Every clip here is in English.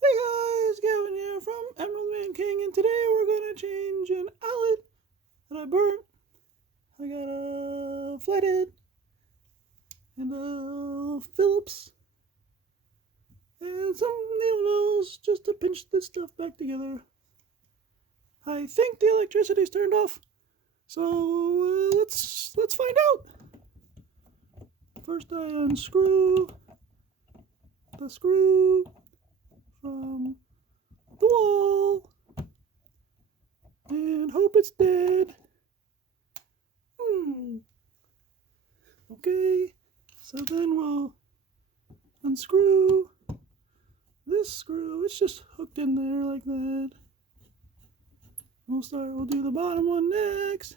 Hey guys, Gavin here from Emerald Man King, and today we're gonna change an outlet that I burnt. I got a flathead and a Phillips and some needle nose just to pinch this stuff back together. I think the electricity's turned off, so let's find out. First, I unscrew the screw from the wall and hope it's dead. Okay, so then we'll unscrew this screw. It's just hooked in there like that. We'll do the bottom one next.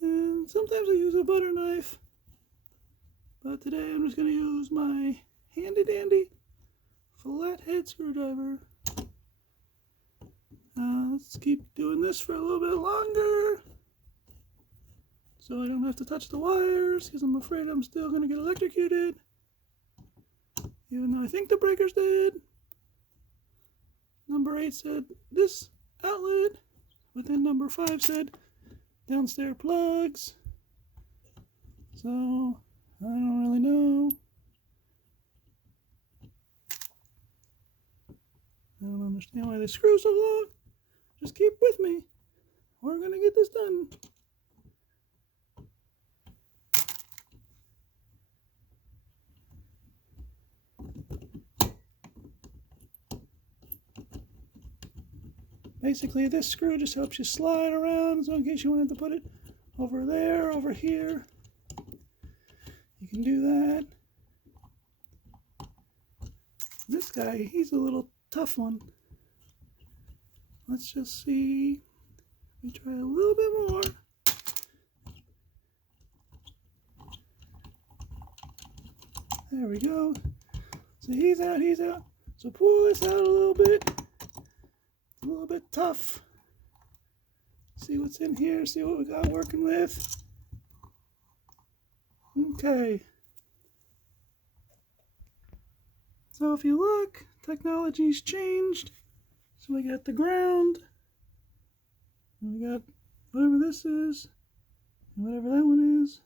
And sometimes I use a butter knife, but today I'm just going to use my handy dandy flathead screwdriver. Let's keep doing this for a little bit longer so I don't have to touch the wires, because I'm afraid I'm still going to get electrocuted, even though I think the breaker's dead. Number 8 said this outlet, but then number 5 said downstairs plugs. So I don't really know. I don't understand why they screw so long. Just keep with me. We're gonna get this done. Basically, this screw just helps you slide around, so in case you wanted to put it over there, over here, you can do that. This guy, he's a little tough one. Let's just see. We try a little bit more. There we go. So he's out, he's out. So pull this out a little bit. It's a little bit tough. See what's in here, see what we got working with. Okay. So if you look, technology's changed. So we got the ground, and we got whatever this is, and whatever that one is.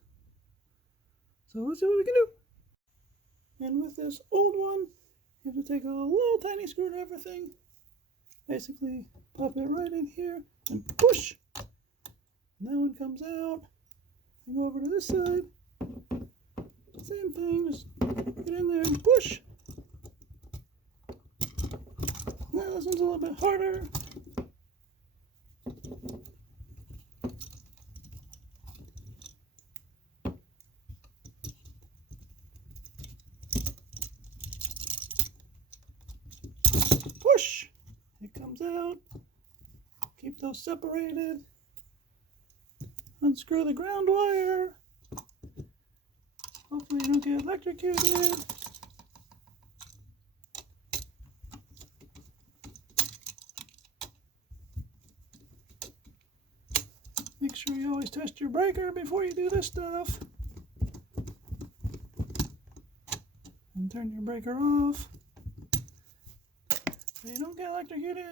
So let's see what we can do. And with this old one, you have to take a little tiny screwdriver thing, basically pop it right in here and push. And that one comes out. And go over to this side. Same thing, just get in there and push. Now this one's a little bit harder. Push! It comes out. Keep those separated. Unscrew the ground wire. Hopefully you don't get electrocuted. Make sure you always test your breaker before you do this stuff. And turn your breaker off so you don't get electrocuted.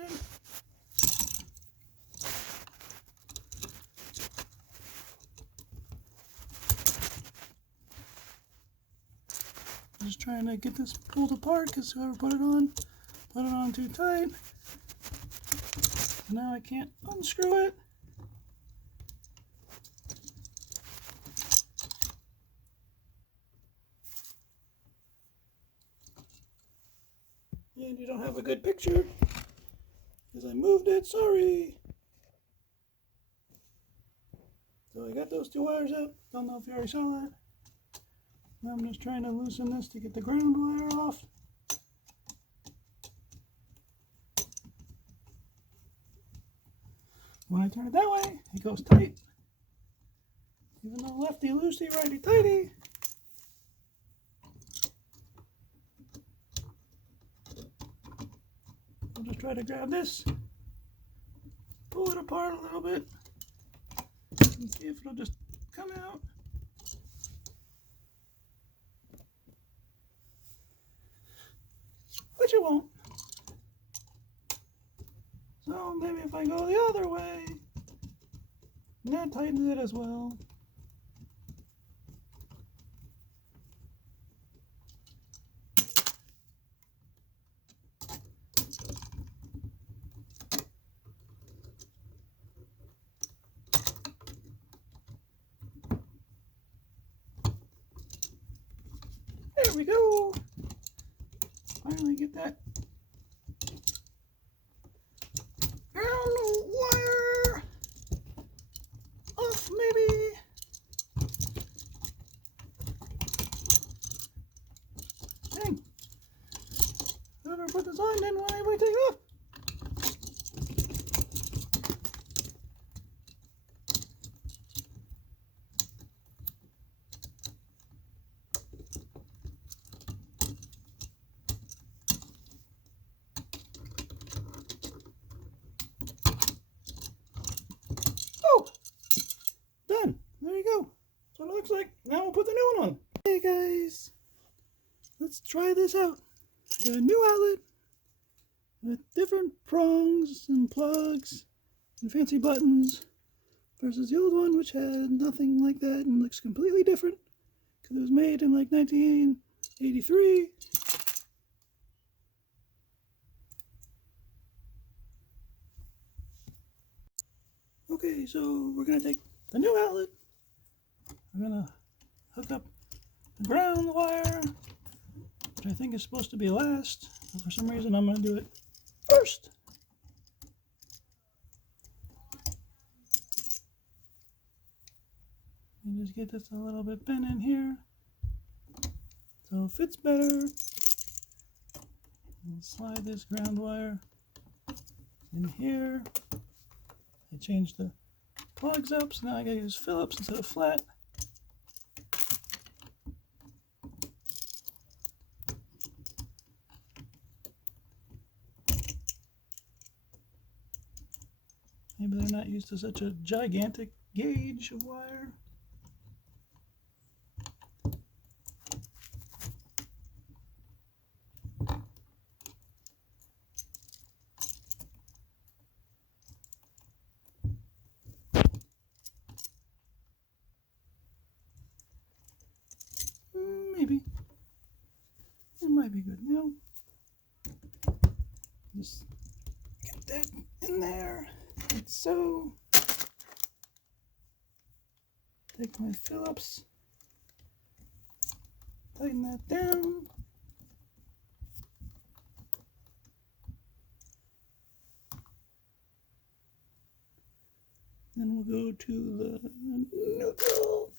I'm just trying to get this pulled apart because whoever put it on too tight. Now I can't unscrew it. And you don't have a good picture because I moved it, sorry. So I got those two wires out. Don't know if you already saw that. Now I'm just trying to loosen this to get the ground wire off. When I turn it that way, it goes tight. Even though lefty loosey, righty tighty. I'll just try to grab this, pull it apart a little bit, and see if it'll just come out. but you won't. So maybe if I go the other way, that tightens it as well. There we go. Finally get that ground wire off, maybe. Dang. Whoever put this on didn't want anybody to take it off. Oh, done. There you go. That's what it looks like. Now we'll put the new one on. Hey guys, let's try this out. I got a new outlet with different prongs and plugs and fancy buttons versus the old one, which had nothing like that and looks completely different because it was made in like 1983. Okay, so we're gonna take the new outlet. We're gonna hook up the ground wire, which I think is supposed to be last, but for some reason I'm gonna do it first. And just get this a little bit bent in here so it fits better. And slide this ground wire in here. I changed the plugs up, so now I gotta use Phillips instead of flat. Maybe they're not used to such a gigantic gauge of wire. Maybe. It might be good now. Just get that in there, like so. Take my Phillips, tighten that down. Then we'll go to the neutral.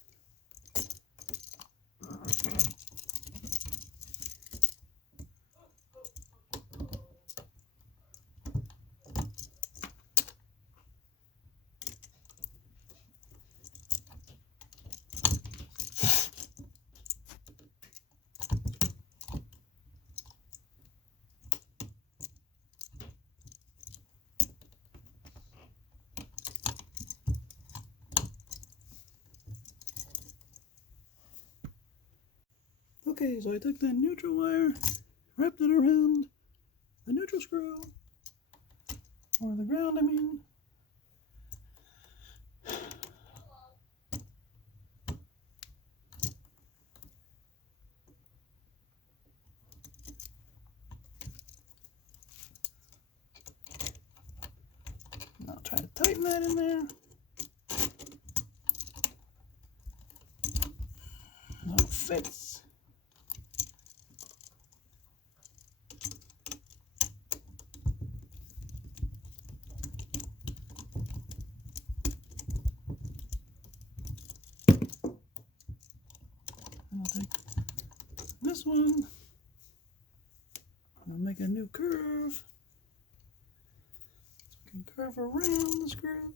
Okay, so I took that neutral wire, wrapped it around the neutral screw, or the ground, I mean. And I'll try to tighten that in there. So it fits. I'll take this one, I'll make a new curve, so we can curve around the screw.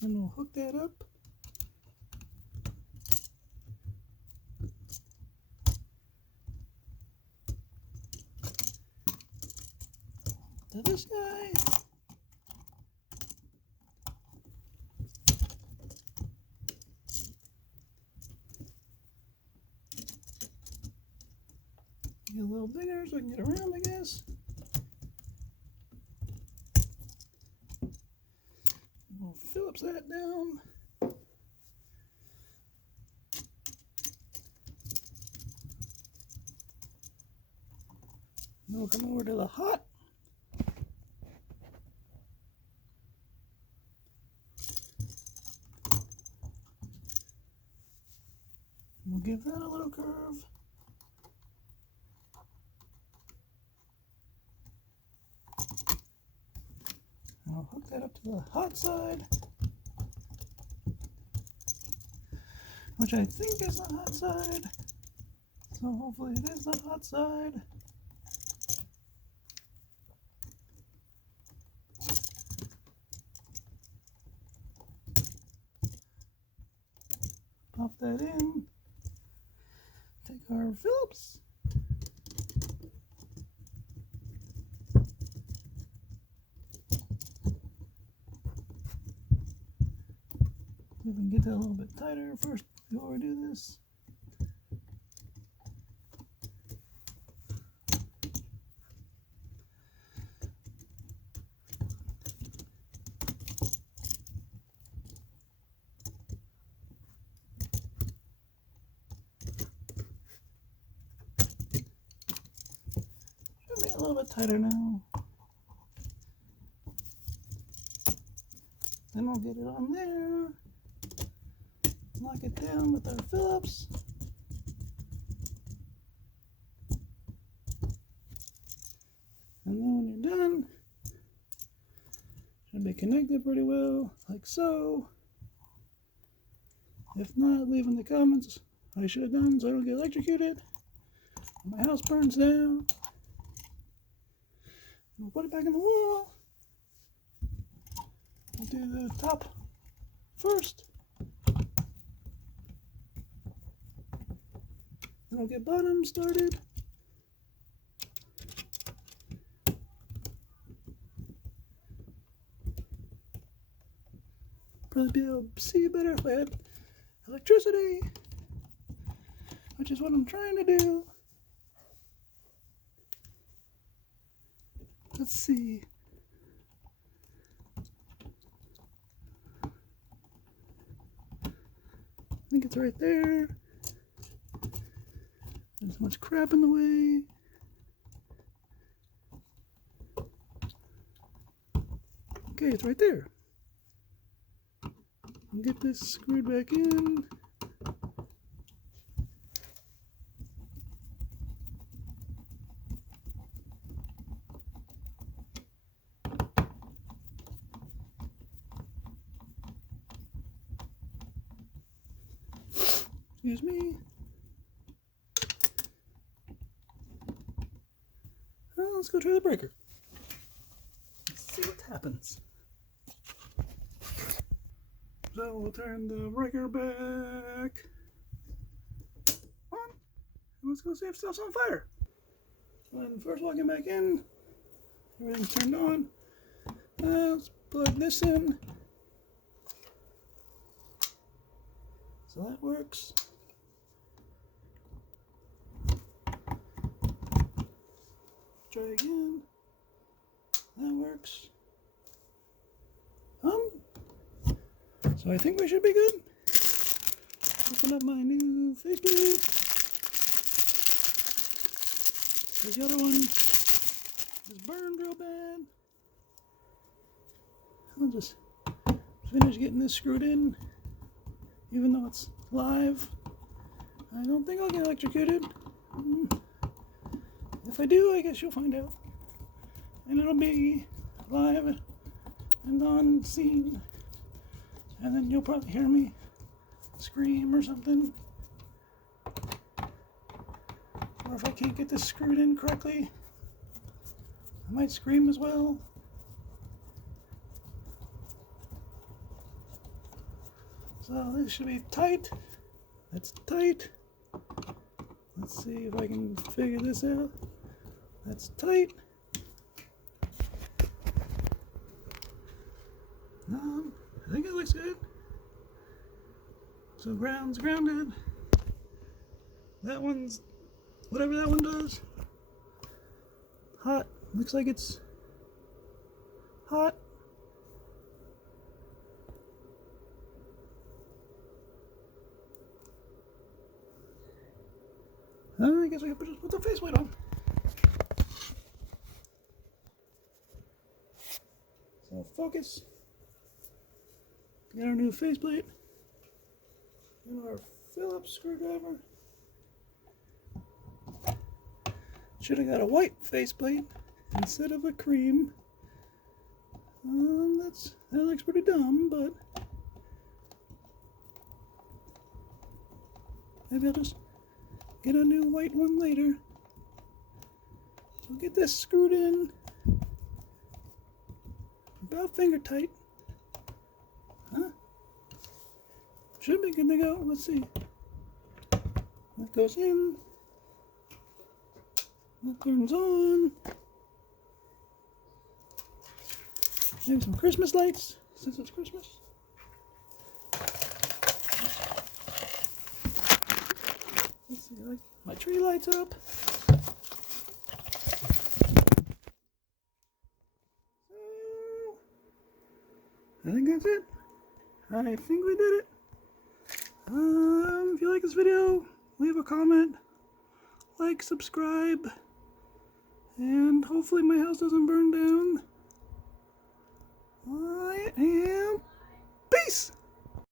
Then we'll hook that up. to this guy. Get a little bigger so I can get around, I guess. We'll Phillips that down. Then we'll come over to the hot. We'll give that a little curve. And I'll hook that up to the hot side, which I think is the hot side. So hopefully it is the hot side. Pop that in. Take our Phillips. See if we can get that a little bit tighter first before we do this. Should be a little bit tighter now. Then we'll get it on there. Lock it down with our Phillips. And then when you're done, should be connected pretty well, like so. If not, leave in the comments what I should have done so I don't get electrocuted. My house burns down. We'll put it back in the wall. We'll do the top first. Then we'll get bottom started. Probably be able to see better if I had electricity, which is what I'm trying to do. Let's see. I think it's right there. There's so much crap in the way. Okay, it's right there. I'll get this screwed back in. Excuse me. Well, let's go try the breaker. Let's see what happens. So we'll turn the breaker back on. And let's go see if stuff's on fire. When first walking back in, everything's turned on. Let's plug this in. So that works. Try again. That works. So I think we should be good. Open up my new Facebook. Because the other one is burned real bad. I'll just finish getting this screwed in. Even though it's live, I don't think I'll get electrocuted. If I do, I guess you'll find out. And it'll be live and on scene. And then you'll probably hear me scream or something. Or if I can't get this screwed in correctly, I might scream as well. So this should be tight. That's tight. Let's see if I can figure this out. That's tight. I think it looks good. So ground's grounded. That one's whatever that one does. Hot. Looks like it's hot. I guess we can just put the faceplate on. So focus. Got our new faceplate. And our Phillips screwdriver. Should have got a white faceplate instead of a cream. That looks pretty dumb, but maybe I'll just get a new white one later. So get this screwed in about finger tight. Huh? Should be good to go. Let's see. That goes in. That turns on. Maybe some Christmas lights since it's Christmas. Let's see, like my tree lights up. I think that's it. I think we did it. If you like this video, leave a comment, like, subscribe, and hopefully my house doesn't burn down. I am... Peace!